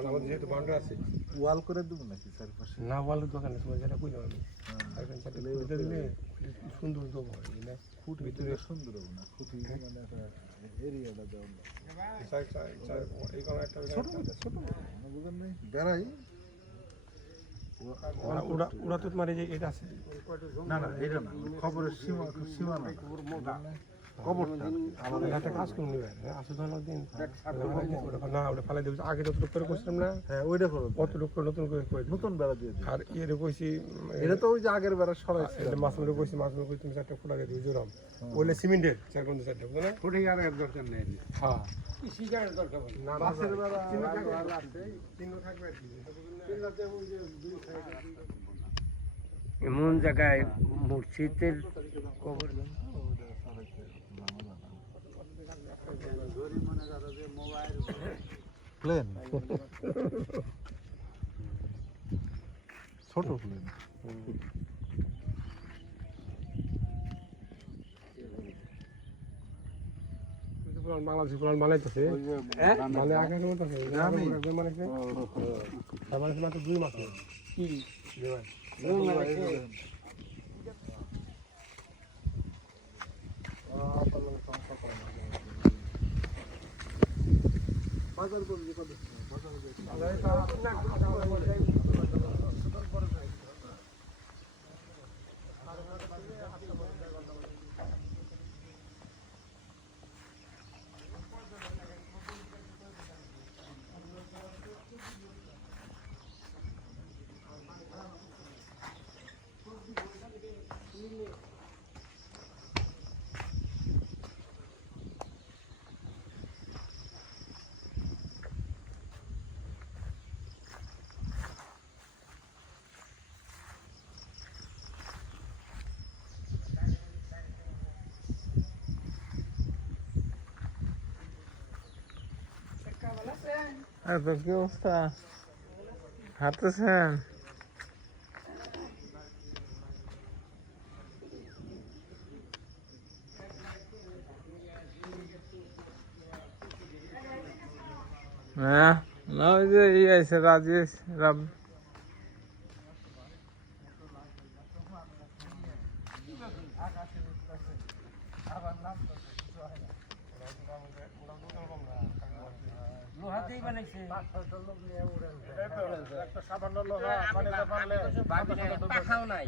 আমাদের যেহেতু বাউন্ডারি আছে ওয়াল করে দেবো নাকি চারপাশে? না, ওয়ালের দোকানে সময় যেটা কই যাবে দিলে সুন্দর দেবো না, খুঁটি ভিতরে সুন্দর হবে না, খুঁটি মানে একটা এরিয়াটা দেওয়া ছোট ছোট বুঝেন নাই বেড়াই ওরা তো মানে যে এটা আছে না না এটা না খবরের সীমা সীমা না কবরটা আমাদের একটা কাজ করে নেবে আসলে ধরনের দিন না ওটা ফেলে দেবো আগে যত করে করছিলাম না। হ্যাঁ ওইটা করো, কত লোক নতুন করে নতুন বেড়া দিয়ে দিই। আর ইয়ে কইছি এটা তো ওই যে আগের বেড়া সরাইছে মাছগুলো কইছি মাছগুলো কই তুমি চারটা ফুটা দিয়ে জোরাম ওইলে সিমেন্টের চার কোন চারটা বুঝো না ফুটে আর এর দরকার নেই। হ্যাঁ সিগারেট দরকার নেই। না মাছের বেড়া চিহ্ন থাকবে আর কি এমন জায়গায় মসজিদের কবর প্লেন ছোট প্লেন বাংলাদেশি পুরান বানাইতেছে মানে আগে মতো মানে মাত্র 2 মাস কি বাজার করলে কত কি অবস্থা? হাঁটতেছেন? হ্যাঁ না ওই যে ইয়ে আছে রাজেশ রাম লোহাতেই বানাইছে। একটা সামান্য লোহা মানে পাখাও নাই।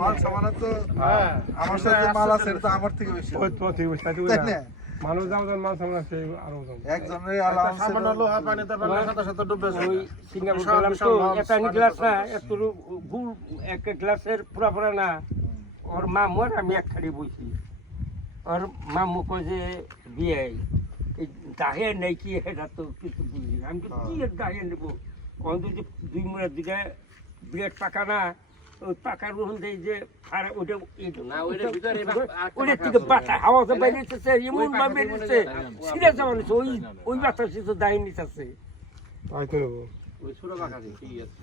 মাল সামানা তো আমার সাথে মাল আছে তো আমার থেকে বেশি মানুষ যাও মাল সামনে আছে আরো একজনের সামান্য লোহা পানিতে ফেললে সাথে সাথে ডুবে যায়। ওই সিঙ্গাপুর গেলাম তো একটা গ্লাস না এত গুড় এক গ্লাসের পুরা পুরা না ওর মামু আর আমি একখানি বইছি ওর মামু কয় যে বিয়ে এই দাহে নেই কি এটা তো কিছু বুঝি আমি তো কি দাহে নেবো অন্তত যে 2 মিনিটের দিকে বিরাট পাকা না ওই পাকার রোহন দেয় যে আর ওইটা ওইটার থেকে বাতা হাওয়া বাইরে নিতেছে এমন ভাবে নিচ্ছে সিরিয়াস যাওয়া নিচ্ছে ওই বাতাস তো দাহি নিতেছে ওই ছোট পাকা ঠিক আছে।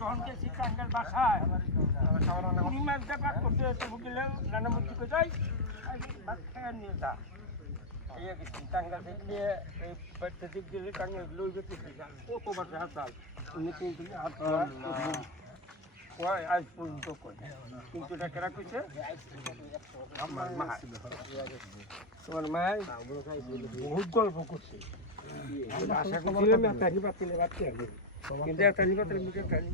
তখন গেছি টাঙ্গার বাসায় মাছ ব্যাপার করতে তবু গেলে রান্নামন্ত্রী কোথায় ভাত খাইয়া নিয়ে যা টাঙ্গাল থেকে এই বাড়িতে দিক গেলে টাঙ্গাল লই যেতে কত বাসে হাতাল কয় আজ পর্যন্ত কয় কিন্তু এটা কেরা কইছে আমার মা তোমার মা বহুত গল্প করছে আশা করছিলাম এতানি পাতিলে বাচ্চা হবে কিন্তু এতানি পাতিলে মুখে তানি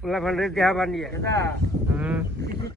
পোলা ভান্ডারে দেহা বানিয়ে